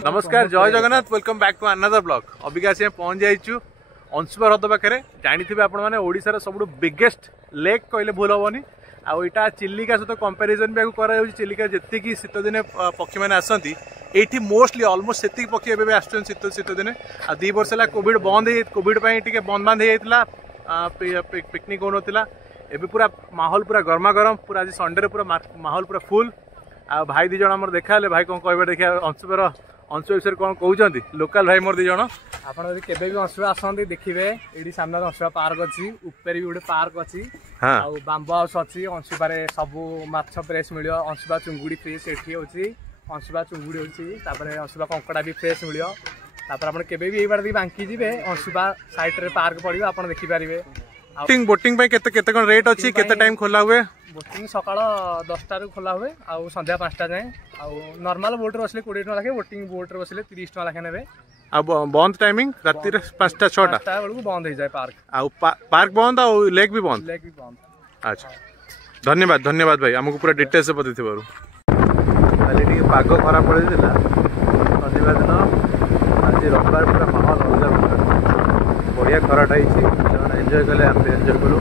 नमस्कार जय Jagannath welcome back to another blog अबिका से पहुंच जाइछु अंशुपा हृद पाखे जानी आपण मैंने ओडिशार सब बिगेस्ट लेक कहले भूल हेनी आईटा चिलिका सहित कंपेरिजन भी कर चिलिका जी शीत दिने पक्षी मैंने आसती ये मोस्टली अलमोस्ट से पक्षी एवं आसुन शीत दिने आ 2 वर्ष है कोविड बंद कोविड बंद बांध हो पिकनिक हो नाला एवं पूरा माहौल पूरा गर्मा गरम पूरा आज संडे पूरा माहौल पूरा फुल आ भाई दिज आम देखा भाई कौन कह देखिए अंशुपार अंशुपा विषय कौन कहते लोकल भाई मोर दिज आपड़ केबे भी अंशुपा आसती देखिए ये सामने अंशुपा पार्क अच्छी ऊपर भी गोटे पार्क अच्छी बाम्बो हाउस अच्छी अंशुपार सब माछ फ्रेश मिल अंशुपा चुंगुड़ी फ्रेश एठी अच्छी अंशुपा चुंगुड़ी अच्छी अंशुपा कंकड़ा भी फ्रेश मिल आप केबे भी यही बार बांकी जी अंशुपा साइड रे पार्क पड़ो आप देखिपारे बोटिंग केते कौन रेट अच्छी केते टाइम खोला हुए बोटिंग सकाल 10टा खोला हुए आउ संध्या 5टा जाए आउ नॉर्मल बोट रे बसले 20 टका लागे बोटिंग बोट रे बसले 30 टका लागे नेबे आ बंद टाइमिंग राति रे 5टा 6टा बेलू बंद हो जाए पार्क आउ पार्क बंद आउ लेक भी बंद अच्छा धन्यवाद धन्यवाद भाई हमको पूरा डिटेल्स से बतैथिबारु खाली टिके पाग खराब पड़े दिला शनिवार दिन आज रविवार पूरा माहौल अलग बढ़िया खराटा होइछि एंजॉय कले हम एंजॉय करू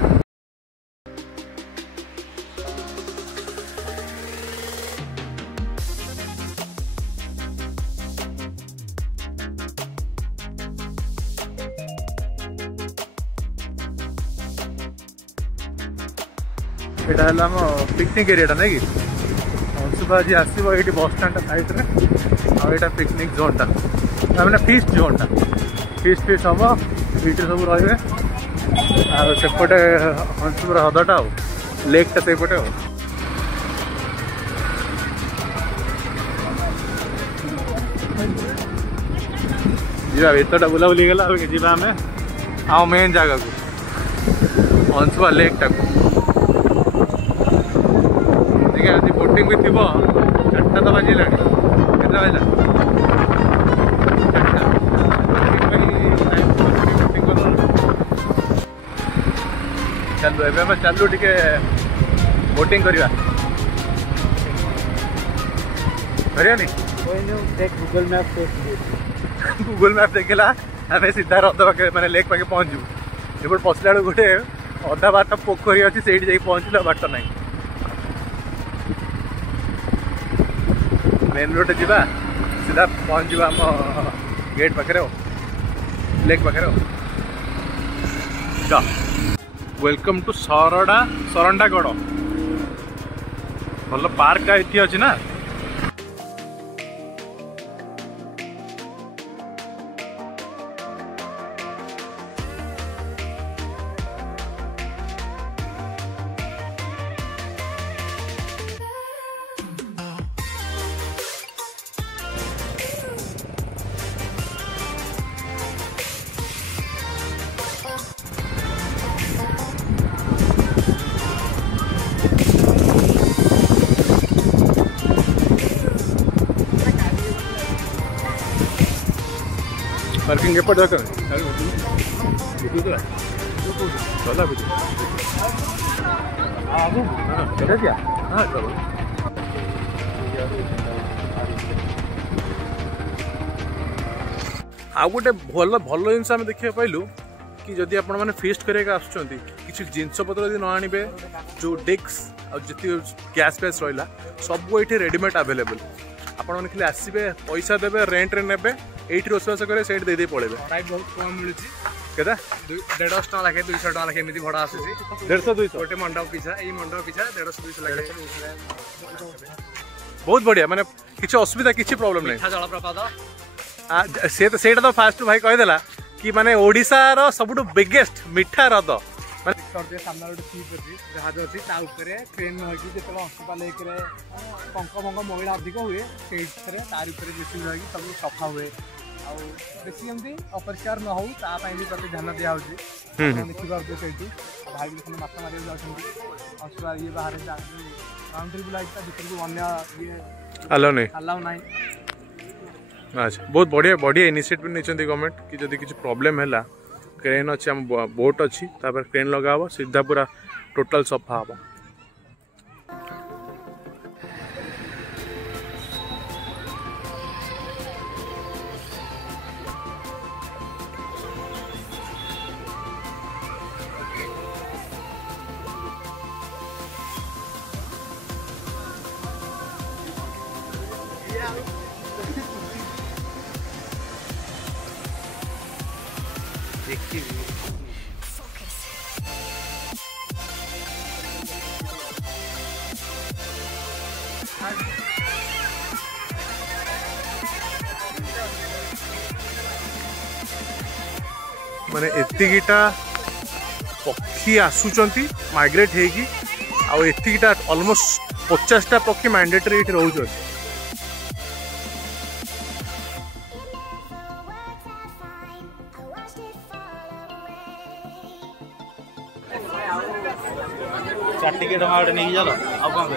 यहाँ पिकनिक एरिया नहीं कि अंशुपा आज आसो ये बस स्टाण्ड साइड में आईटा पिकनिक जोनटा मैंने फिस्ट जोनटा फिस्ट हम ये सब रे सेपटे अंशुपार हृदटा लेकटा से पटे जा एतटा बुलाबुली गला जा आम मेन जगह को अंशुपा लेकटा को आज बोटिंग भी थी 4टा तो बजे बजला चलू ए चलू टे बोटिंग करवा गूगल मैप देखला आम सीधा हृद पाखे मैंने लेक पाखे पहुँचू एपट पसला बेलू गोटे अधा बाट पोखरी अच्छी से पहुँचल बाट ना मेन रोड जा सीधा पहुँच आम गेट पाखे लेक पाखे जा वेलकम टू सरंडागढ़ भल पार्क ये अच्छी ना पार्किंग एपट दरकार आउ गोटे भल भल जिनस आम देखा पाइलु कि जदि आपण मैंने फेस्ट कराया आसुँच किसी जिनपतर यदि न आने जो डेस्क आती गैस फैस रहा सब ये रेडीमेड आवेलेबल आपण मैंने खाली आसबे पैसा देवे रेंट रे नेबे एठी रोसवास करे सेट दे दे पळेबे बहुत कम मिलुची केदा 150 टका लागे 200 टका लागे एमिति भड़ा आसुची 150 200 गोटे मंडप पिछा ए मंडप पिछा 150 200 लागे बहुत बढ़िया माने किछि असुविधा किछि प्रॉब्लम नै जल प्रपात सेटा तो फास्ट भाई कहि देला कि माने ओडिसा रो सबटु बिगेस्ट मिठा हृद सामने गोटे सीट अच्छी जहाज अच्छी ट्रेन होगी जो अंशुपा लेक पंक फंक मैला अधिक हुए से तार बेसी रही सब सफा हुए बेसी एमती अपरिष्कार न हो भी प्रति ध्यान दिया देखिए से भाई भी माछ मारे अंशुपा ये बाहर बाउंड्री बुलाई भर को अन्य अलाउ ना अच्छा बहुत बढ़िया बढ़िया इनिशिएटिव नहीं गवर्नमेंट कि जदि किसी प्रॉब्लम है क्रेन अच्छी आम बोट अच्छी क्रेन लगा हम सीधा पूरा टोटाल सफा हम देखिए माने एतिकीटा पक्षी आसुचंती माइग्रेट हेगी आउ एतिकीटा ऑलमोस्ट 50टा पक्षी मैंडेटरी ये रोच चार टिकेट नहीं चलो अब कौन